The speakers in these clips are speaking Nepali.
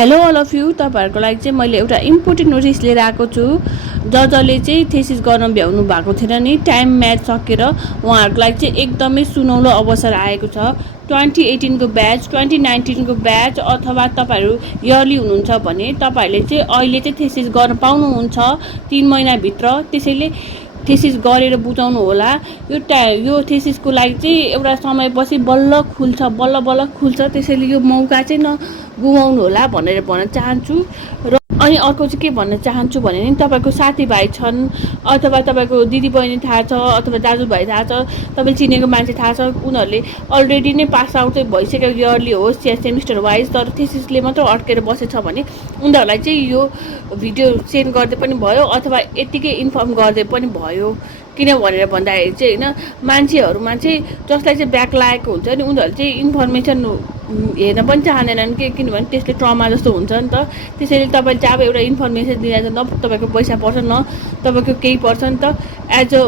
हेलो अल अफ यु तपाईहरुको लागि चाहिँ मैले एउटा इम्पोर्टेन्ट नोटिस लिएर आएको छु। जजले चाहिँ थेसिस गर्न भ्याउनु भएको थिएन नि, टाइम म्याच सकेर उहाँहरुको लागि चाहिँ एकदमै सुनौलो अवसर आएको छ। 2018 को ब्याच, 2019 को ब्याच अथवा तपाईहरु इयरली हुनुहुन्छ भने तपाईहरुले चाहिँ अहिले चाहिँ थेसिस गर्न पाउनुहुन्छ 3 महिना भित्र। त्यसैले थेसिस गरेर बुझाउनु होला। यो थेसिसको लागि चाहिँ एउटा समयपछि बल्ल खुल्छ, त्यसैले यो मौका चाहिँ नगुमाउनु होला भनेर भन्न चाहन्छु। र अनि अर्को चाहिँ के भन्न चाहन्छु भने नि, तपाईको साथीभाइ छन् अथवा तपाईको दिदीबहिनी थाहा छ अथवा दाजुभाइ थाहा छ, तपाईले चिनेको मान्छे थाहा छ, उनीहरूले अलरेडी नै पास आउट चाहिँ भइसक्यो, इयरली होस् या सेमिस्टर वाइज, तर थेसिसले मात्र अड्केर बसेछ भने उनीहरूलाई चाहिँ यो भिडियो सेन्ड गर्दै पनि भयो अथवा यतिकै इन्फर्म गर्दै पनि भयो। किन भनेर भन्दाखेरि चाहिँ हैन, मान्छेहरुमा चाहिँ जसलाई चाहिँ ब्याक लागेको हुन्छ नि, उनीहरूले चाहिँ इन्फर्मेसन हेर्न पनि चाहँदैनन् किनभने त्यसले ट्रमा जस्तो हुन्छ नि त। त्यसैले तपाईले चाहिँ अब एउटा इन्फर्मेसन दिँदा चाहिँ न तपाईको पैसा पर्छ न तपाईको केही पर्छ नि त। एज अ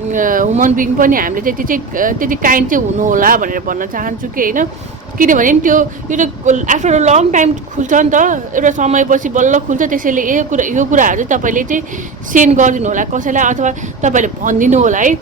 ह्युमन बिङ पनि हामीले चाहिँ त्यति काइन्ड चाहिँ हुनु होला भनेर भन्न चाहन्छु कि हैन। किनभने यो त आफ्टर अ लङ टाइम खुल्छ नि त, एउटा समयपछि बल्ल खुल्छ। त्यसैले यो कुराहरु चाहिँ तपाईले चाहिँ सेन्ड गरिदिनु होला कसैलाई अथवा तपाईले भनिदिनु होला है।